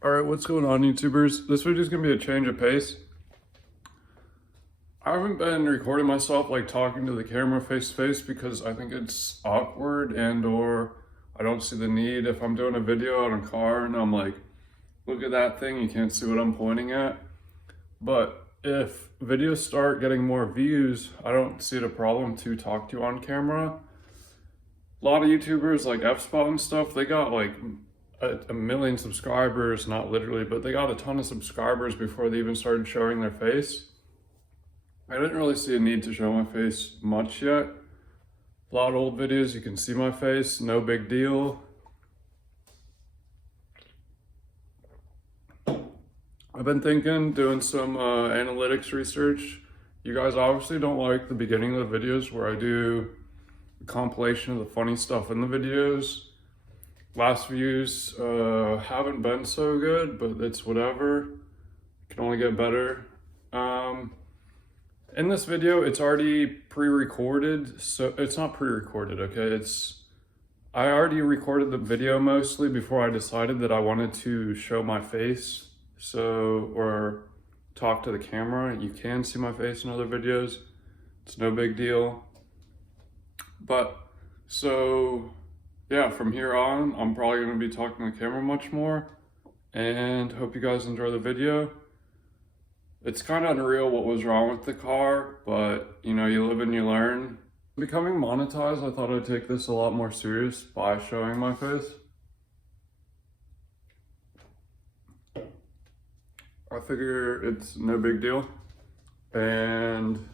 Alright, what's going on, YouTubers? This video is going to be a change of pace. I haven't been recording myself like talking to the camera face to face because I think it's awkward or I don't see the need. If I'm doing a video on a car and I'm like, look at that thing, you can't see what I'm pointing at. But if videos start getting more views, I don't see it a problem to talk to you on camera. A lot of YouTubers like F-Spot and stuff, they got like a million subscribers, not literally, but they got a ton of subscribers before they even started showing their face. I didn't really see a need to show my face much yet. A lot of old videos, you can see my face, no big deal. I've been thinking, doing some analytics research. You guys obviously don't like the beginning of the videos where I do a compilation of the funny stuff in the videos. Last views haven't been so good, but it's whatever. It can only get better. In this video, it's already pre-recorded, so it's not pre-recorded, okay? I already recorded the video mostly before I decided that I wanted to show my face, or talk to the camera. You can see my face in other videos. It's no big deal. But, so, yeah, from here on, I'm probably going to be talking to the camera much more, and hope you guys enjoy the video. It's kind of unreal what was wrong with the car, but you know, you live and you learn. Becoming monetized, I thought I'd take this a lot more serious by showing my face. I figure it's no big deal. And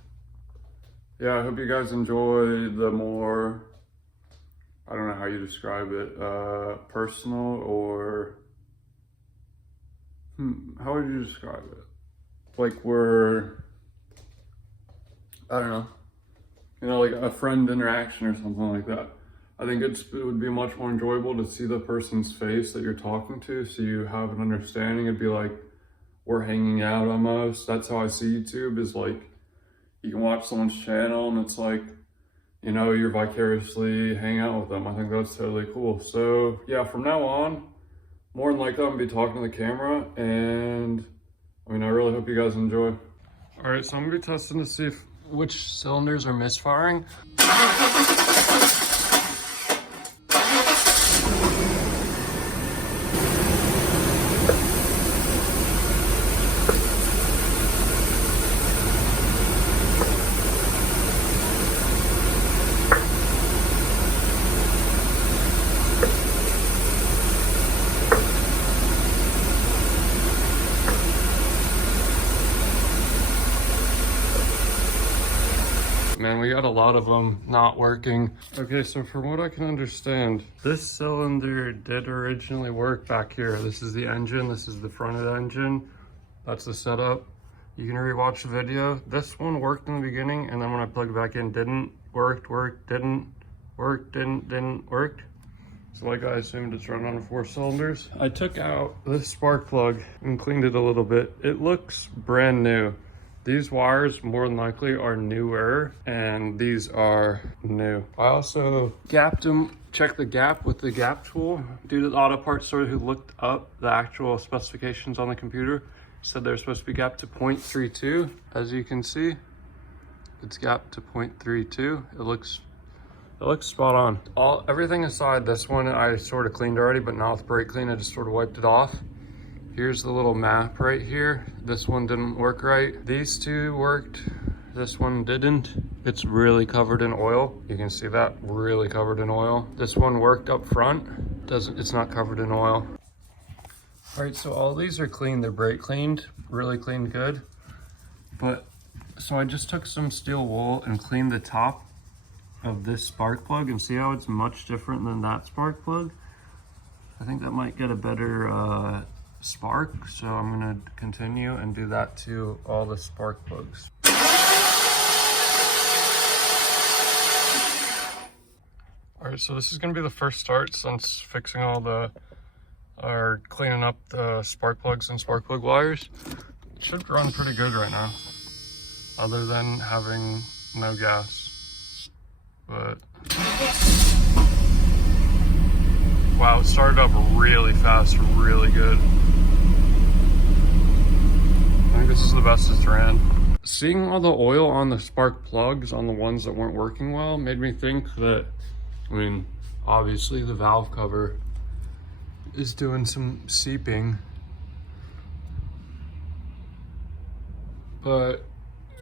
yeah, I hope you guys enjoy the more, I don't know how you describe it, personal or, how would you describe it? Like I don't know, you know, like a friend interaction or something like that. I think it would be much more enjoyable to see the person's face that you're talking to, so you have an understanding. It'd be like we're hanging out almost. That's how I see YouTube, is like you can watch someone's channel and it's like, you know, you're vicariously hanging out with them. I think that's totally cool. So yeah, from now on, more than likely I'm gonna be talking to the camera, and I mean, I really hope you guys enjoy. All right, so I'm gonna be testing to see which cylinders are misfiring. Man, we got a lot of them not working. Okay, so from what I can understand, this cylinder did originally work back here. This is the engine, this is the front of the engine. That's the setup. You can rewatch the video. This one worked in the beginning, and then when I plugged it back in, didn't, worked, didn't, worked, didn't, worked. So like I assumed, it's run on 4 cylinders. I took out this spark plug and cleaned it a little bit. It looks brand new. These wires more than likely are newer, and these are new. I also gapped them, checked the gap with the gap tool. Dude at the auto parts store who looked up the actual specifications on the computer said they're supposed to be gapped to 0.32. As you can see, it's gapped to 0.32. It looks spot on. Everything aside, this one I sort of cleaned already, but not with brake clean. I just sort of wiped it off. Here's the little map right here. This one didn't work right. These two worked, this one didn't. It's really covered in oil. You can see that, really covered in oil. This one worked up front. It's not covered in oil. All right, so all these are clean. They're brake cleaned, really cleaned good. So I just took some steel wool and cleaned the top of this spark plug, and see how it's much different than that spark plug? I think that might get a better, spark, so I'm going to continue and do that to all the spark plugs. All right, so this is going to be the first start since fixing cleaning up the spark plugs and spark plug wires. It should run pretty good right now, other than having no gas. But wow, it started up really fast, really good. best it's ran. Seeing all the oil on the spark plugs on the ones that weren't working well made me think that, I mean, obviously the valve cover is doing some seeping, but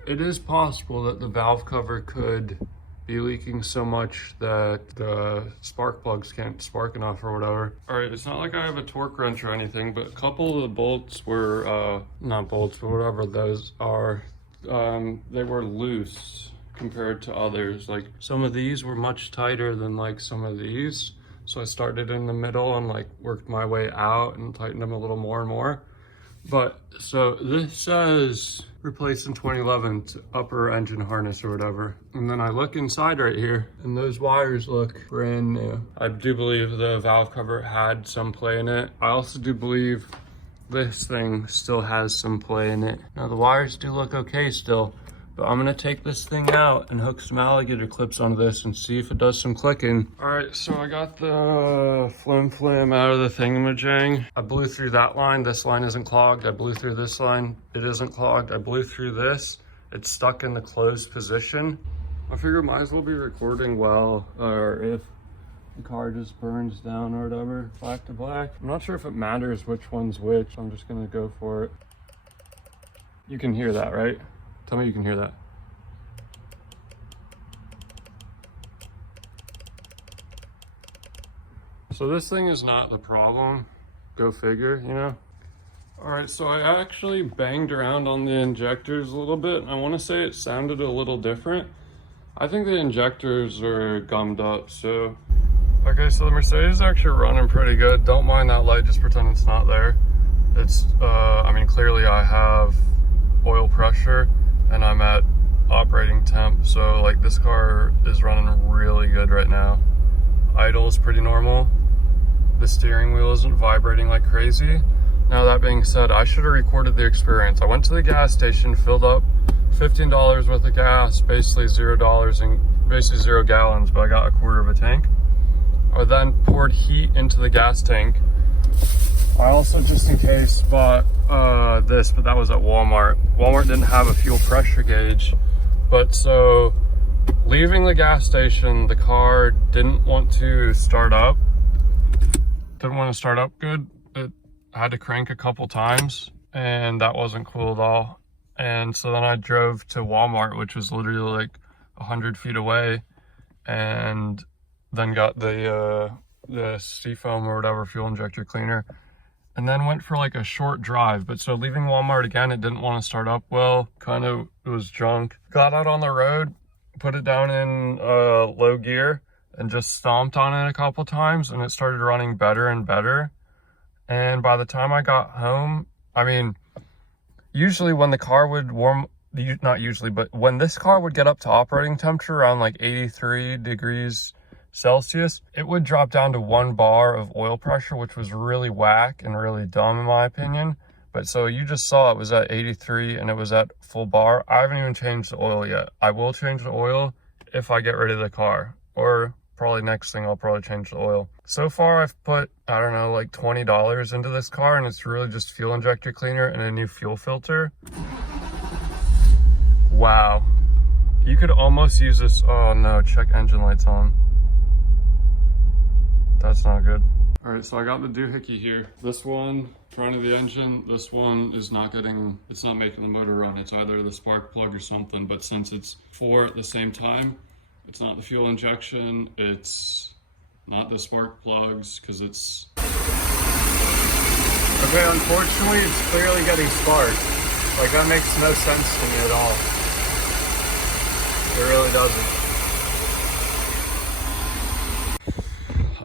it is possible that the valve cover could be leaking so much that the spark plugs can't spark enough or whatever. All right, it's not like I have a torque wrench or anything, but a couple of the bolts were, not bolts, but whatever those are, they were loose compared to others. Like some of these were much tighter than like some of these. So I started in the middle and like worked my way out and tightened them a little more and more. But so this says replaced in 2011 to upper engine harness or whatever. And then I look inside right here and those wires look brand new. I do believe the valve cover had some play in it. I also do believe this thing still has some play in it. Now the wires do look okay still, but I'm gonna take this thing out and hook some alligator clips onto this and see if it does some clicking. All right, so I got the flim out of the thingamajig. I blew through that line. This line isn't clogged. I blew through this line. It isn't clogged. I blew through this. It's stuck in the closed position. I figured might as well be recording well, or if the car just burns down or whatever, black to black. I'm not sure if it matters which one's which. I'm just gonna go for it. You can hear that, right? Tell me you can hear that. So this thing is not the problem. Go figure, you know? All right, so I actually banged around on the injectors a little bit. I want to say it sounded a little different. I think the injectors are gummed up, so. Okay, so the Mercedes is actually running pretty good. Don't mind that light, just pretend it's not there. It's, I mean, clearly I have oil pressure and I'm at operating temp, so like this car is running really good right now. Idle is pretty normal. The steering wheel isn't vibrating like crazy. Now that being said, I should have recorded the experience. I went to the gas station, filled up $15 worth of gas, basically $0 and basically 0 gallons, but I got a quarter of a tank. I then poured heat into the gas tank. I also, just in case, bought this, but that was at Walmart. Walmart didn't have a fuel pressure gauge, but so leaving the gas station, the car didn't want to start up. Didn't want to start up good. It had to crank a couple times, and that wasn't cool at all. And so then I drove to Walmart, which was literally like 100 feet away, and then got the Seafoam or whatever fuel injector cleaner, and then went for like a short drive. But so leaving Walmart again, it didn't want to start up well. Kind of, it was junk. Got out on the road, put it down in low gear, and just stomped on it a couple times, and it started running better and better. And by the time I got home, I mean, usually when the car would warm, not usually, but when this car would get up to operating temperature around like 83 degrees Celsius, it would drop down to 1 bar of oil pressure, which was really whack and really dumb in my opinion. But so you just saw it was at 83 and it was at full bar. I haven't even changed the oil yet. I will change the oil if I get rid of the car, or probably next thing I'll probably change the oil. So far I've put, I don't know, like $20 into this car, and it's really just fuel injector cleaner and a new fuel filter. Wow. You could almost use this. Oh no, check engine lights on. That's not good. All right, so I got the doohickey here. This one, front of the engine, this one is not getting, it's not making the motor run. It's either the spark plug or something, but since it's 4 at the same time, it's not the fuel injection, it's not the spark plugs, because it's... Okay, unfortunately, it's clearly getting sparks. Like, that makes no sense to me at all. It really doesn't.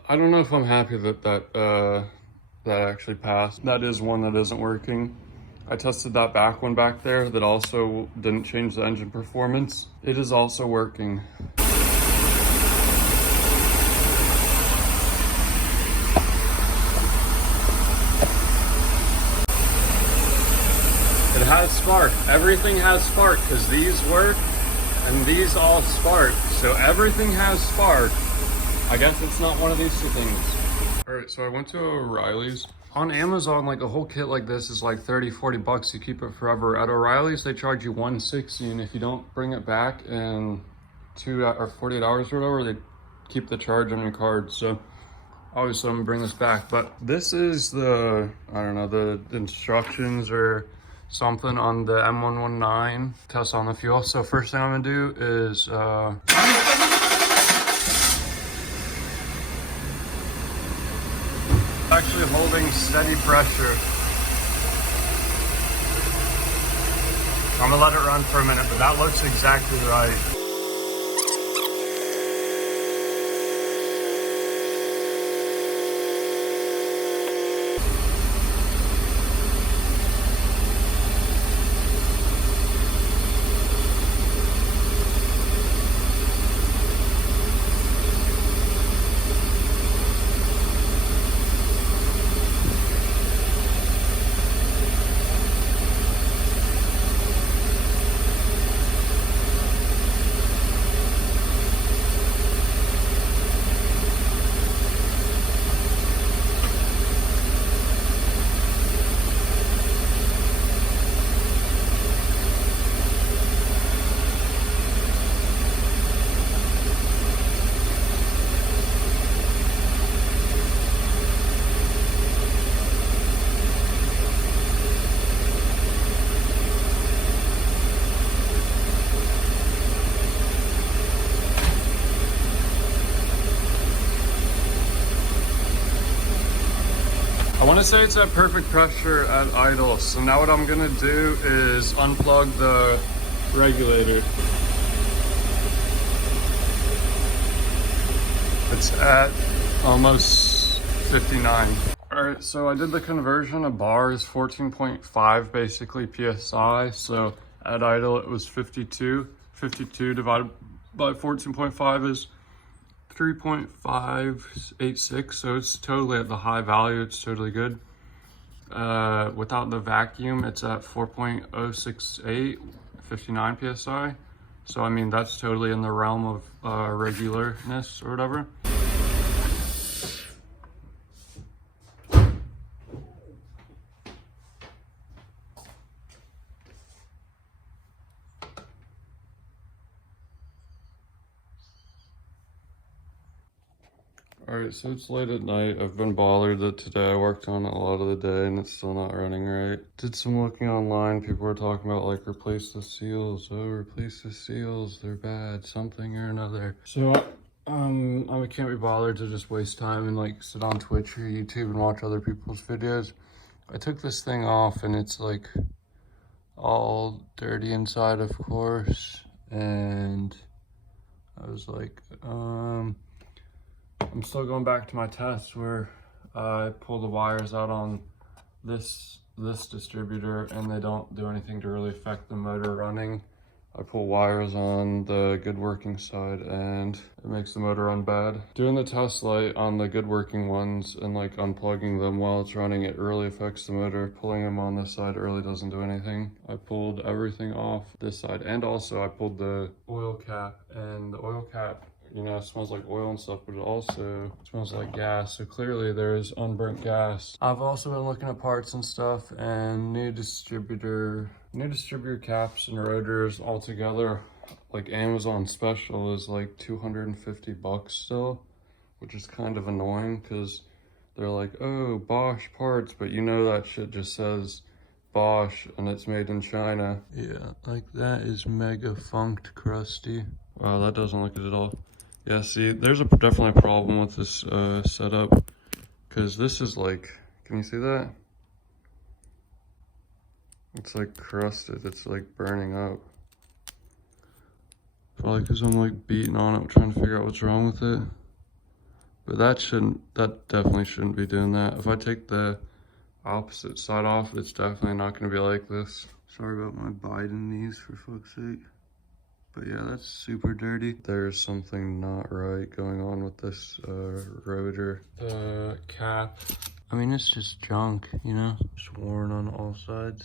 I don't know if I'm happy that that actually passed. That is one that isn't working. I tested that back one back there that also didn't change the engine performance. It is also working. It has spark. Everything has spark because these work and these all spark. So everything has spark. I guess it's not one of these two things. All right, so I went to O'Reilly's. On Amazon, like a whole kit like this is like 30-40 bucks. You keep it forever. At O'Reilly's they charge you 160, and if you don't bring it back in 2 or 48 hours or whatever, they keep the charge on your card. So obviously I'm gonna bring this back, but this is the, I don't know, the instructions or something on the M119 test on the fuel. So first thing I'm gonna do is actually holding steady pressure. I'm gonna let it run for a minute, but that looks exactly right. I want to say it's at perfect pressure at idle. So now what I'm gonna do is unplug the regulator. It's at almost 59. All right, so I did the conversion. A bar is 14.5 basically PSI. So at idle it was 52. 52 divided by 14.5 is 3.586, so it's totally at the high value. It's totally good. Without the vacuum, it's at 4.068, 59 psi. So I mean, that's totally in the realm of regularness or whatever. Alright, so it's late at night. I've been bothered that today I worked on it a lot of the day and it's still not running right. Did some looking online. People were talking about like replace the seals. Oh, replace the seals. They're bad. Something or another. So I can't be bothered to just waste time and like sit on Twitch or YouTube and watch other people's videos. I took this thing off and it's like all dirty inside, of course. And I was like, I'm still going back to my test where I pull the wires out on this distributor and they don't do anything to really affect the motor running. I pull wires on the good working side and it makes the motor run bad. Doing the test light on the good working ones and like unplugging them while it's running, it really affects the motor. Pulling them on this side really doesn't do anything. I pulled everything off this side and also I pulled the oil cap, and the oil cap, you know, it smells like oil and stuff, but it also smells like gas. So clearly there's unburnt gas. I've also been looking at parts and stuff, and new distributor caps and rotors altogether, like Amazon special, is like 250 bucks still, which is kind of annoying because they're like, oh, Bosch parts, but you know that shit just says Bosch and it's made in China. Yeah, like that is mega funked crusty. Wow, that doesn't look good at all. Yeah, see, there's definitely a problem with this setup, because this is like, can you see that? It's like crusted, it's like burning up. Probably because I'm like beating on it, trying to figure out what's wrong with it. But that definitely shouldn't be doing that. If I take the opposite side off, it's definitely not going to be like this. Sorry about my biting these, for fuck's sake. But yeah, that's super dirty. There's something not right going on with this rotor. The cap, I mean, it's just junk, you know? Just worn on all sides.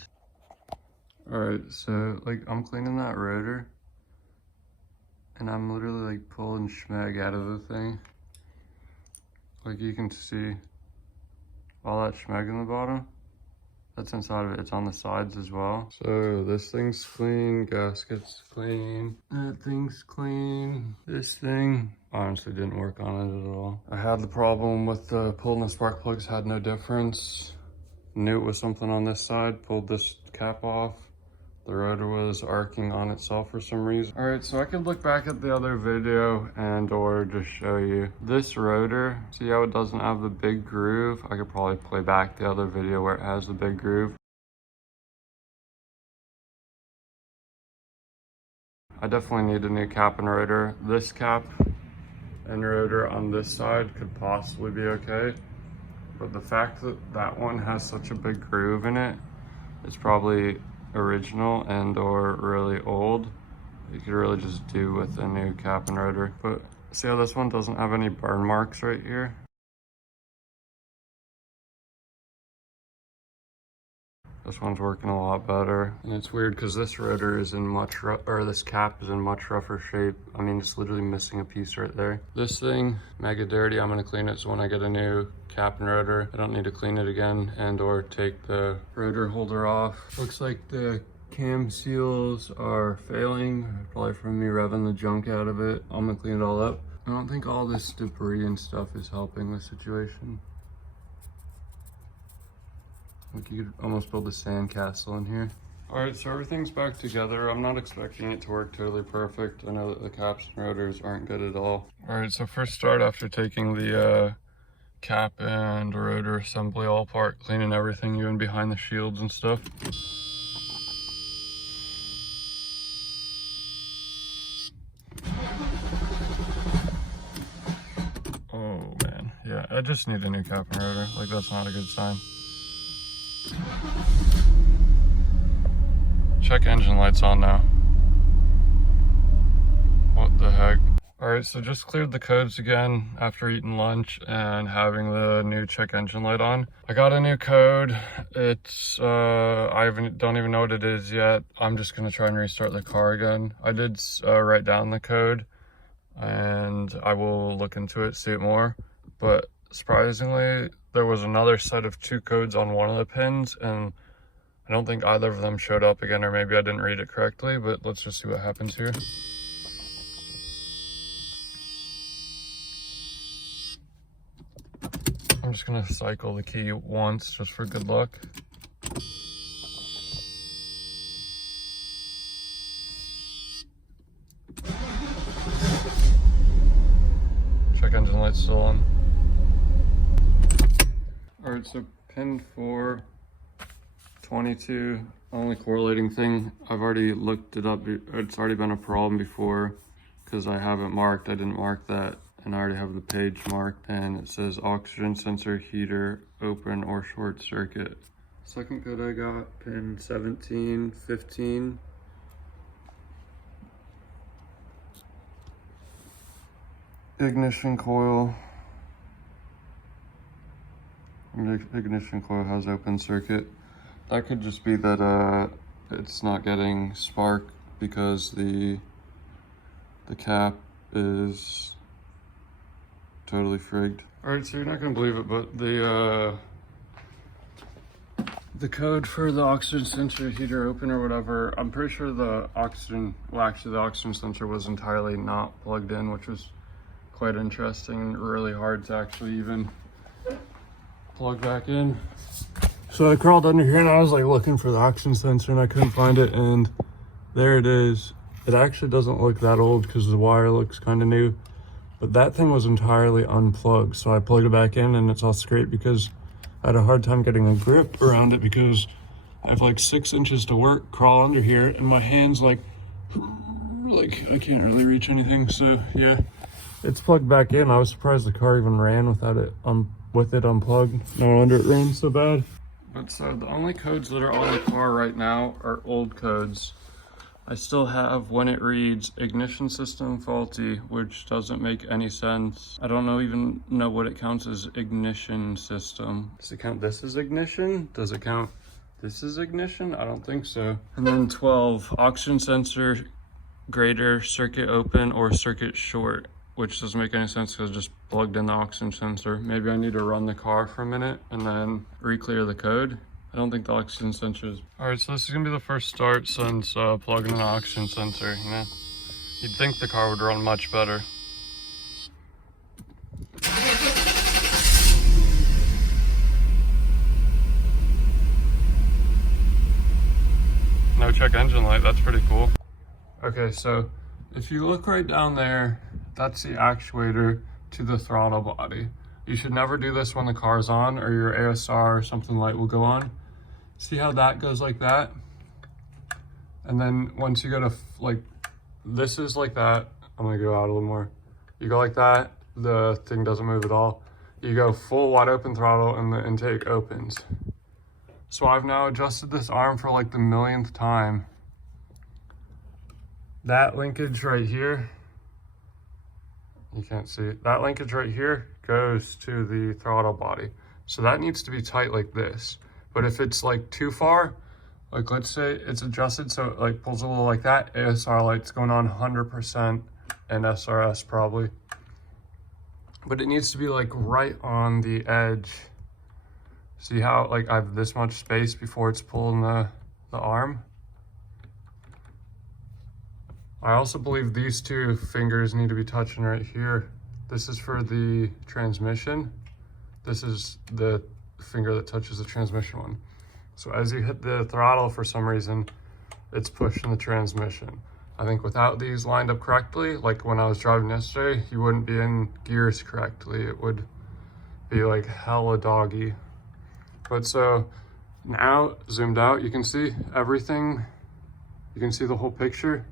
All right, so like I'm cleaning that rotor and I'm literally like pulling schmeg out of the thing. Like you can see All that schmeg in the bottom, that's inside of it. It's on the sides as well. So this thing's clean, gasket's clean, that thing's clean. This thing honestly didn't work on it at all. I had the problem with the pulling the spark plugs, had no difference. Knew it was something on this side, pulled this cap off. The rotor was arcing on itself for some reason. All right, so I could look back at the other video and or just show you this rotor. See how it doesn't have the big groove? I could probably play back the other video where it has the big groove. I definitely need a new cap and rotor. This cap and rotor on this side could possibly be okay. But the fact that that one has such a big groove in it, it's probably original and or really old. You could really just do with a new cap and rotor. But see how this one doesn't have any burn marks right here? This one's working a lot better. And it's weird because this rotor is in much or this cap is in much rougher shape. I mean, it's literally missing a piece right there. This thing, mega dirty. I'm gonna clean it so when I get a new cap and rotor, I don't need to clean it again and or take the rotor holder off. Looks like the cam seals are failing, probably from me revving the junk out of it. I'm gonna clean it all up. I don't think all this debris and stuff is helping the situation. Like you could almost build a sandcastle in here. All right, so everything's back together. I'm not expecting it to work totally perfect. I know that the caps and rotors aren't good at all. All right, so first start after taking the cap and rotor assembly all apart, cleaning everything, even behind the shields and stuff. Oh man, yeah, I just need a new cap and rotor. Like that's not a good sign. Check engine lights on now. What the heck? All right, so just cleared the codes again after eating lunch and having the new check engine light on. I got a new code. It's, don't even know what it is yet. I'm just gonna try and restart the car again. I did write down the code and I will look into it, see it more. But surprisingly, there was another set of 2 codes on one of the pins and I don't think either of them showed up again, or maybe I didn't read it correctly, but let's just see what happens here. I'm just gonna cycle the key once just for good luck. Check engine light's still on. All right, so pin 4. 22, only correlating thing, I've already looked it up. It's already been a problem before because I haven't marked. I didn't mark that and I already have the page marked and it says oxygen sensor heater open or short circuit. Second code I got, pin 17, 15. Ignition coil. Ignition coil has open circuit. That could just be that it's not getting spark because the cap is totally frigged. All right, so you're not gonna believe it, but the code for the oxygen sensor heater open or whatever, I'm pretty sure the oxygen, well actually the oxygen sensor was entirely not plugged in, which was quite interesting and really hard to actually even plug back in. So I crawled under here and I was like looking for the oxygen sensor and I couldn't find it, and there it is. It actually doesn't look that old because the wire looks kind of new, but that thing was entirely unplugged. So I plugged it back in and it's all straight because I had a hard time getting a grip around it because I have like 6 inches to work, crawl under here, and my hands like I can't really reach anything. So yeah, it's plugged back in. I was surprised the car even ran without it with it unplugged. No wonder it ran so bad. But so the only codes that are on the car right now are old codes. I still have when it reads ignition system faulty, which doesn't make any sense. I don't even know what it counts as ignition system. Does it count this as ignition? Does it count this as ignition? I don't think so. And then 12, oxygen sensor grader circuit open or circuit short, which doesn't make any sense because I just plugged in the oxygen sensor. Maybe I need to run the car for a minute and then re-clear the code. I don't think the oxygen sensor is... All right, so this is gonna be the first start since plugging in the oxygen sensor, you know? You'd think the car would run much better. No check engine light, that's pretty cool. Okay, so if you look right down there, that's the actuator to the throttle body. You should never do this when the car's on or your ASR or something light will go on. See how that goes like that? And then once you go to like, this is like that. I'm gonna go out a little more. You go like that, the thing doesn't move at all. You go full wide open throttle and the intake opens. So I've now adjusted this arm for like the millionth time. That linkage right here, you can't see it. That linkage right here goes to the throttle body. So that needs to be tight like this. But if it's like too far, like let's say it's adjusted so it like pulls a little like that, ASR light's going on 100% and SRS probably. But it needs to be like right on the edge. See how like I have this much space before it's pulling the arm? I also believe these two fingers need to be touching right here. This is for the transmission. This is the finger that touches the transmission one. So as you hit the throttle, for some reason, it's pushing the transmission. I think without these lined up correctly, like when I was driving yesterday, you wouldn't be in gears correctly. It would be like hella doggy. But so now zoomed out, you can see everything. You can see the whole picture.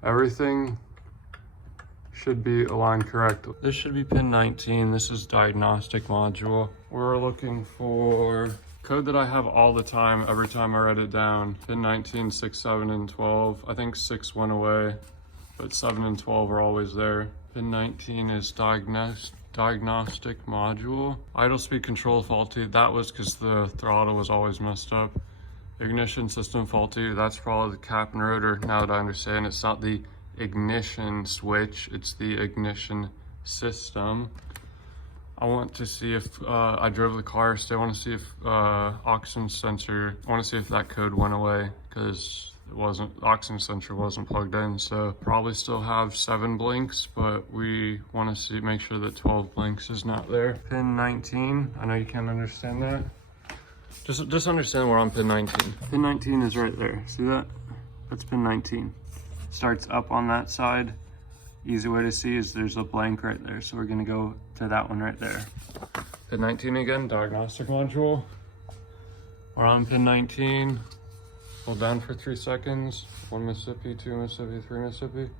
Everything should be aligned correctly. This should be pin 19. This is diagnostic module. We're looking for code that I have all the time, every time I write it down. Pin 19, 6, 7, and 12. I think 6 went away, but 7 and 12 are always there. Pin 19 is diagnostic module. Idle speed control faulty. That was because the throttle was always messed up. Ignition system faulty. That's probably the cap and rotor. Now that I understand, it's not the ignition switch, it's the ignition system. I want to see if I drove the car, so I want to see if oxygen sensor, I want to see if that code went away because it wasn't, oxygen sensor wasn't plugged in. So probably still have 7 blinks, but we want to see, make sure that 12 blinks is not there. Pin 19, I know you can't understand that. Just understand we're on pin 19. Pin 19 is right there, see that? That's pin 19. Starts up on that side. Easy way to see is there's a blank right there. So we're gonna go to that one right there. Pin 19 again, diagnostic module. We're on pin 19. Hold down for 3 seconds. 1 Mississippi, 2 Mississippi, 3 Mississippi.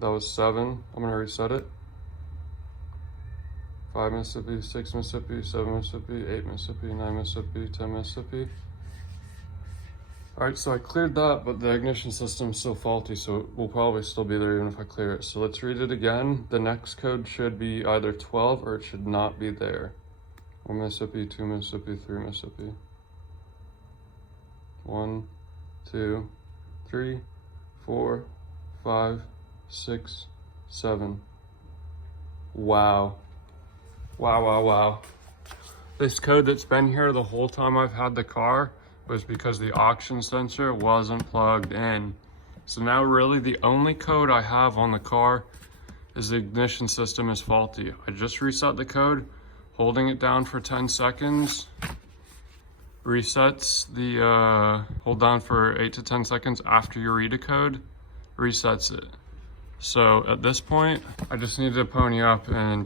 That was 7. I'm gonna reset it. 5 Mississippi, 6 Mississippi, 7 Mississippi, 8 Mississippi, 9 Mississippi, 10 Mississippi. All right, so I cleared that, but the ignition system's still faulty, so it will probably still be there even if I clear it. So let's read it again. The next code should be either 12 or it should not be there. 1 Mississippi, 2 Mississippi, 3 Mississippi. 1, 2, 3, 4, 5, 6, 7. Wow. Wow, wow, wow. This code that's been here the whole time I've had the car was because the oxygen sensor wasn't plugged in. So now really the only code I have on the car is the ignition system is faulty. I just reset the code, holding it down for 10 seconds, resets the, hold down for 8 to 10 seconds after you read a code, resets it. So at this point, I just need to pony up and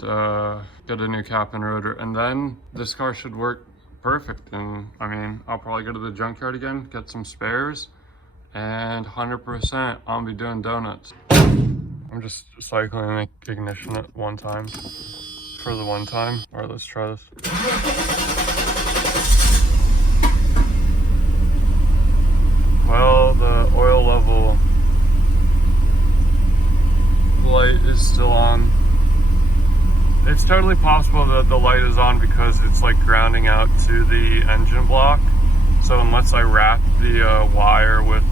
get a new cap and rotor, and then this car should work perfect. And I mean, I'll probably go to the junkyard again, get some spares, and 100% I'll be doing donuts. I'm just cycling the ignition at one time for the one time. All right, let's try this. Well, the oil level light is still on. It's totally possible that the light is on because it's like grounding out to the engine block. So unless I wrap the wire with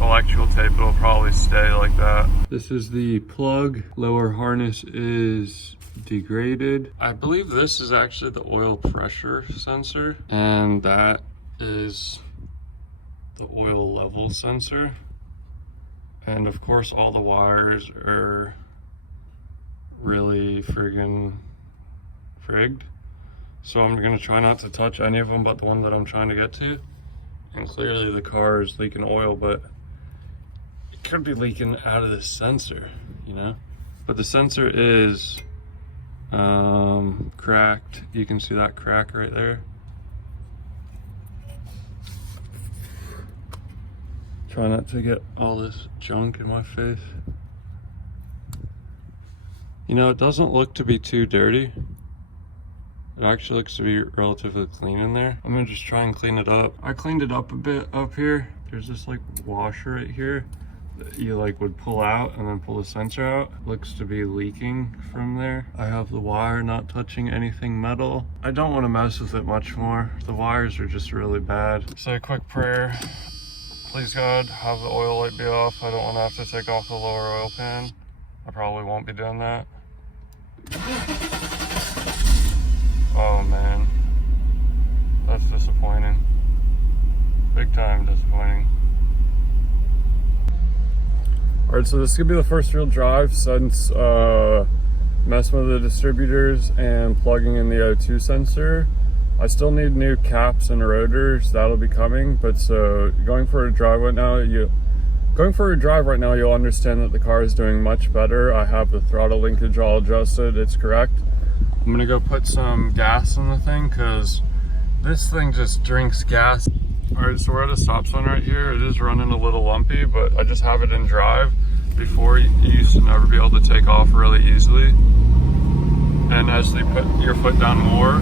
electrical tape, it'll probably stay like that. This is the plug. Lower harness is degraded. I believe this is actually the oil pressure sensor, and that is the oil level sensor. And of course all the wires are really friggin' frigged. So I'm gonna try not to touch any of them but the one that I'm trying to get to. And clearly the car is leaking oil, but it could be leaking out of this sensor, you know? But the sensor is cracked. You can see that crack right there. Try not to get all this junk in my face. You know, it doesn't look to be too dirty. It actually looks to be relatively clean in there. I'm gonna just try and clean it up. I cleaned it up a bit up here. There's this like washer right here that you like would pull out and then pull the sensor out. Looks to be leaking from there. I have the wire not touching anything metal. I don't want to mess with it much more. The wires are just really bad. Say a quick prayer. Please God, have the oil light be off. I don't want to have to take off the lower oil pan. I probably won't be doing that. Oh man, that's disappointing. Big time disappointing. All right, so this could be the first real drive since messing with the distributors and plugging in the O2 sensor. I still need new caps and rotors. That'll be coming. But so going for a drive right now, you'll understand that the car is doing much better. I have the throttle linkage all adjusted. It's correct. I'm gonna go put some gas in the thing because this thing just drinks gas. All right, so we're at a stop sign right here. It is running a little lumpy, but I just have it in drive. Before, you used to never be able to take off really easily. And as you put your foot down more,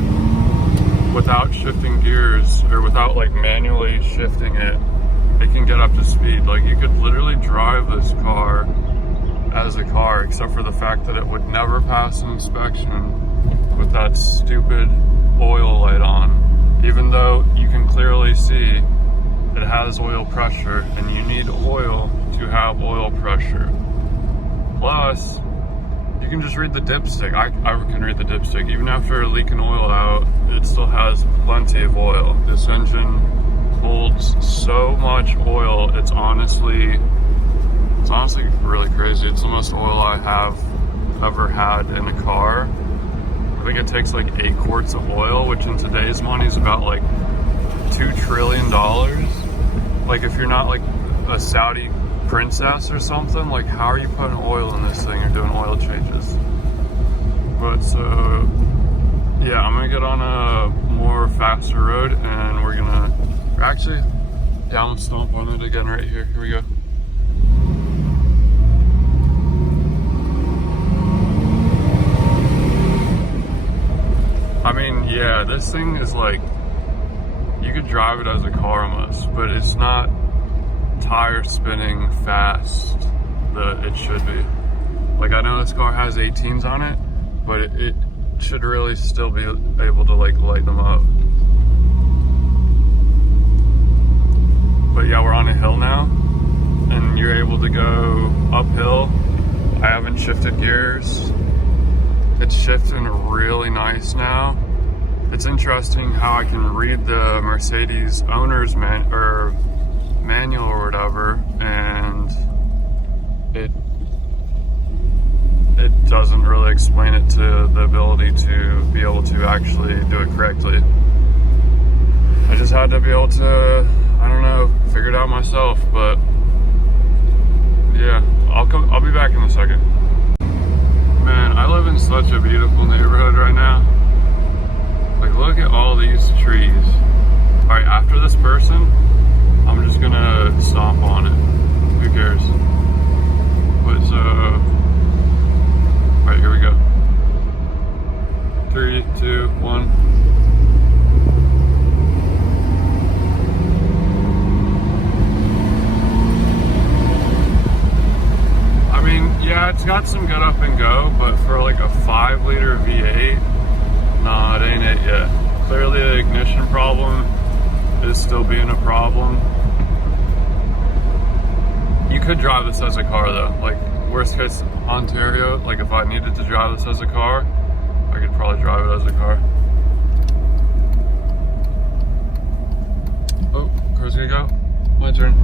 without shifting gears or without like manually shifting it, it can get up to speed. Like you could literally drive this car as a car, except for the fact that it would never pass an inspection with that stupid oil light on. Even though you can clearly see it has oil pressure, and you need oil to have oil pressure. Plus, you can just read the dipstick. I can read the dipstick. Even after leaking oil out, it still has plenty of oil. This engine holds so much oil, it's honestly really crazy. It's the most oil I have ever had in a car. I think it takes like 8 quarts of oil, which in today's money is about like $2 trillion. Like if you're not like a Saudi princess or something, like how are you putting oil in this thing or doing oil changes? But so yeah, I'm gonna get on a more faster road and we're actually down stomp on it again right here. Here we go. I mean, yeah, this thing is like, you could drive it as a car almost, but it's not tire spinning fast that it should be. Like I know this car has 18s on it, but it should really still be able to like light them up. But yeah, we're on a hill now and you're able to go uphill. I haven't shifted gears. It's shifting really nice now. It's interesting how I can read the Mercedes owner's manual or whatever, and it doesn't really explain it to the ability to be able to actually do it correctly. I just had to be able to, I don't know, figure it out myself. But yeah, I'll be back in a second. Man, I live in such a beautiful neighborhood right now. Like, look at all these trees. All right, after this person, I'm just gonna stomp on it. Who cares? But all right, here we go. 3, 2, 1. I mean, yeah, it's It's got some good up and go, but for like a 5-liter V8, nah, it ain't it yet. Clearly the ignition problem is still being a problem. You could drive this as a car though. Like worst case Ontario, like if I needed to drive this as a car, I could probably drive it as a car. Oh, car's gonna go. My turn.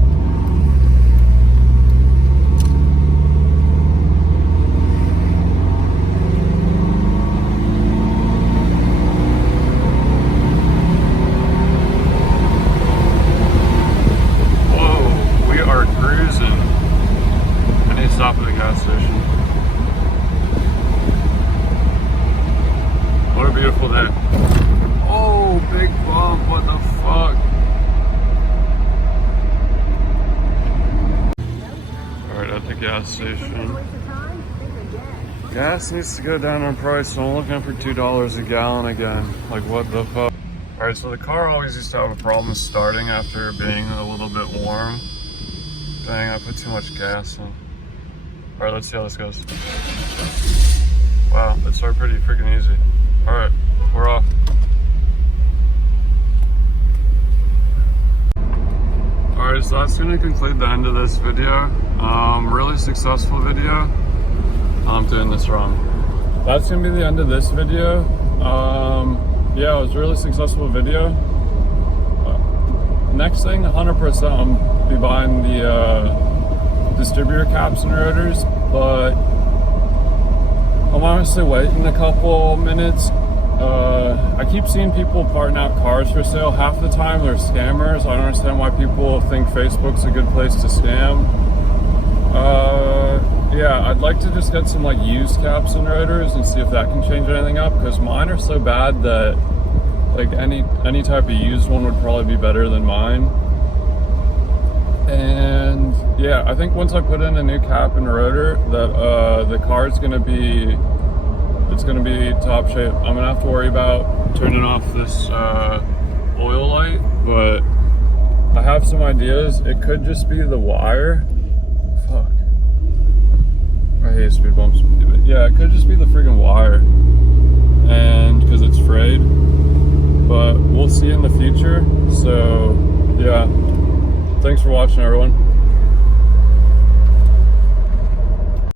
Whoa, we are cruising. I need to stop at the gas station. What a beautiful day. Oh, big bump, what the fuck? Alright, at the gas station. Gas needs to go down in price, so I'm looking for $2 a gallon again. Like, what the fuck? Alright, so the car always used to have a problem starting after being a little bit warm. Dang, I put too much gas in. Alright, let's see how this goes. Wow, that started pretty freaking easy. Alright, we're off. Alright, so that's going to conclude the end of this video. Really successful video. I'm doing this wrong. That's going to be the end of this video. Yeah, it was a really successful video. Next thing, 100%, I'm be buying the distributor caps and rotors, but I'm honestly waiting a couple minutes. I keep seeing people parting out cars for sale. Half the time they're scammers. I don't understand why people think Facebook's a good place to scam. Yeah, I'd like to just get some like used caps and rotors and see if that can change anything up, because mine are so bad that like any type of used one would probably be better than mine. And yeah, I think once I put in a new cap and rotor, that the car is gonna be top shape. I'm gonna have to worry about turning off this oil light, but I have some ideas. It could just be the wire. Fuck. I hate speed bumps. Yeah, it could just be the friggin' wire, and because it's frayed. But we'll see in the future. So yeah, thanks for watching, everyone.